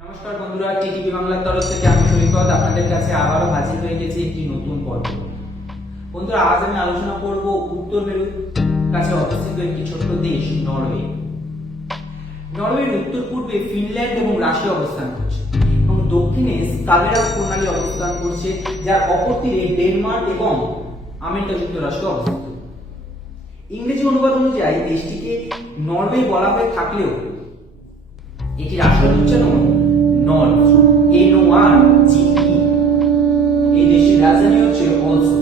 নমস্কার বন্ধুরা, টিটিভি বাংলার তরফ থেকে আমি সৈকত আপনাদের কাছে আবারও হাজির হয়ে গেছি একটি নতুন পর্ব। বন্ধুরা, আজ আমি আলোচনা করব উত্তর মেরুর কাছে অবস্থিত একটি ছোট্ট দেশ, নরওয়ে। নরওয়ের উত্তর পূর্বে ফিনল্যান্ড এবং রাশিয়া অবস্থান করছে এবং দক্ষিণে স্কাবেরা প্রণালী অবস্থান করছে, যার অপর তীরে ডেনমার্ক এবং আমেরিকা যুক্তরাষ্ট্র অবস্থিত। ইংরেজি অনুবাদ অনুযায়ী দেশটিকে নরওয়ে বলা হয়ে থাকলেও এটির আসল এন ও আর জি এই দেশের রাজধানী হচ্ছে অলসো।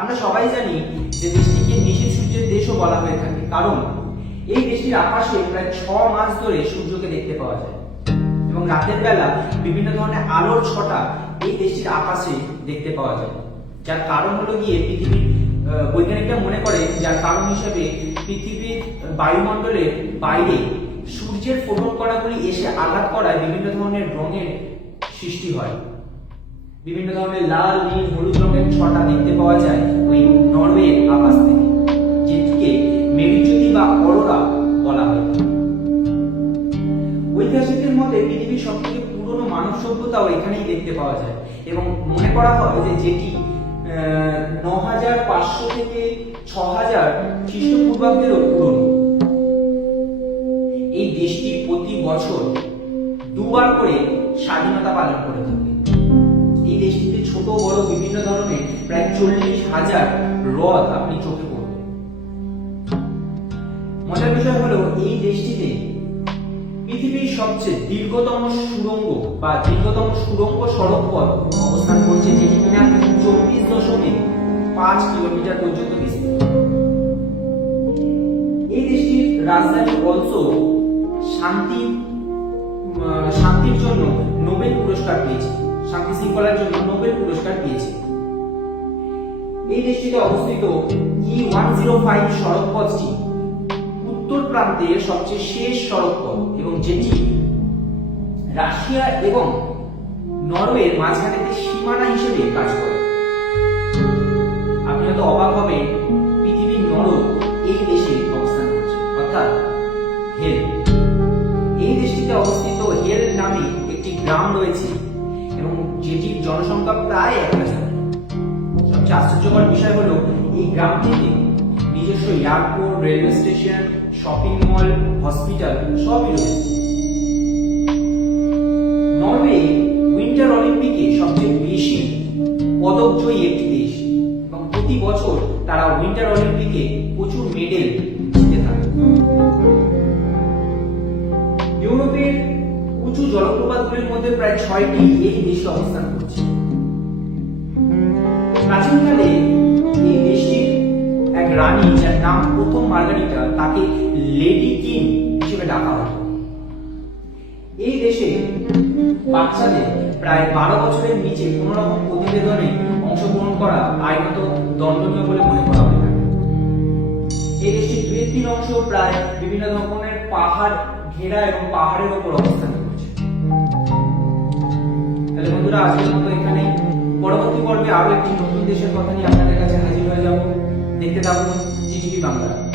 আমরা সবাই জানি যে দেশটিকে সূর্যের দেশও বলা হয়ে থাকে, কারণ এই দেশটির আকাশে প্রায় ছ মাস ধরে সূর্যকে দেখতে পাওয়া যায় এবং রাতের বেলা বিভিন্ন ধরনের আলোর ছটা এই দেশটির আকাশে দেখতে পাওয়া যায়। যার কারণ হলো গিয়ে পৃথিবীর করে যার কারণ হিসেবে পৃথিবীর বায়ুমণ্ডলের বাইরে সূর্যের ফোটন কণাগুলি এসে আঘাত করায় বিভিন্ন ধরনের রঙের সৃষ্টি হয়। বিভিন্ন ধরনের লাল, নীল, হলুদ রঙের ছটা দেখতে পাওয়া যায় ওই নরওয়ের আকাশ থেকে, যেটিকে মেরুজ্যোতি বা অরোরা বলা হয়। ঐতিহাসিকদের মতে পৃথিবীর সব থেকে পুরনো মানব সভ্যতাও এখানেই দেখতে পাওয়া যায় এবং মনে করা হয় যে যেটি ন হাজার পাঁচশো থেকে ছ হাজার খ্রিস্টপূর্বাব্দেরও পুরনো এই দেশটি প্রতি বছর দুবার করে স্বাধীনতা পালন করে থাকে। এই দেশটিতে ছোট, বড়, বিভিন্ন ধরনের প্রায় চল্লিশ হাজার হ্রদ আপনি চোখে পড়বেন। মজার বিষয় হলো, এই দেশটিতে পৃথিবীর সবচেয়ে দীর্ঘতম সুড়ঙ্গ বা দীর্ঘতম সুড়ঙ্গ সড়ক পথ অবস্থান করছে, যেটি কিনা চব্বিশ দশমিক পাঁচ কিলোমিটার পর্যন্ত শান্তি শান্তির জন্য নোবেল পুরস্কার পেয়েছে। শান্তি শৃঙ্খলার জন্য নোবেল পুরস্কার পেয়েছে। এই দেশটিতে অবস্থিত ই ওয়ান জিরো ফাইভ সড়ক পথটি উত্তর প্রান্তে সবচেয়ে শেষ সড়ক পথ এবং যেটি রাশিয়া এবং নরওয়ের মাঝখানে সীমানা হিসেবে কাজ করে। আপনি হয়তো অবাক হবেন, পৃথিবীর নরক এই দেশে অবস্থান করছে, অর্থাৎ হেল এই দেশটিতে হেল নামে একটি গ্রাম রয়েছে এবং যেটির জনসংখ্যা প্রায় এক হাজার। সবচেয়ে আশ্চর্যকর বিষয় হলো, এই গ্রামটিতে নিজস্ব airport, railway station, shopping mall, hospital সবই রয়েছে। নরওয়ে উইন্টার অলিম্পিকে সবচেয়ে বেশি পদকজয়ী একটি দেশ এবং প্রতি বছর তারা উইন্টার অলিম্পিকে জলপ্রপাতগুলির মধ্যে প্রায় ছয়টি এই দেশে অবস্থান করছে। প্রাচীনকালে এই দেশটির এক রানী যার নাম প্রথম মার্গারিটা, তাকে লেডি কিং হিসেবে ডাকা হতো। এই দেশে বাচ্চাদের প্রায় বারো বছরের নিচে কোন রকম প্রতিবেদনে অংশগ্রহণ করা আইনত দণ্ডনীয় বলে মনে করা হয় এই দেশটির দুই তিন অংশ প্রায় বিভিন্ন ধরনের পাহাড়, ঘেরা এবং পাহাড়ের ওপর অবস্থান তাহলে বন্ধুরা আজকের মতো এখানে পরবর্তী পর্বে আরও একটি নতুন দেশের কথা নিয়ে আপনাদের কাছে হাজির হয়ে যাব। দেখতে থাকুন জিটিভি বাংলা।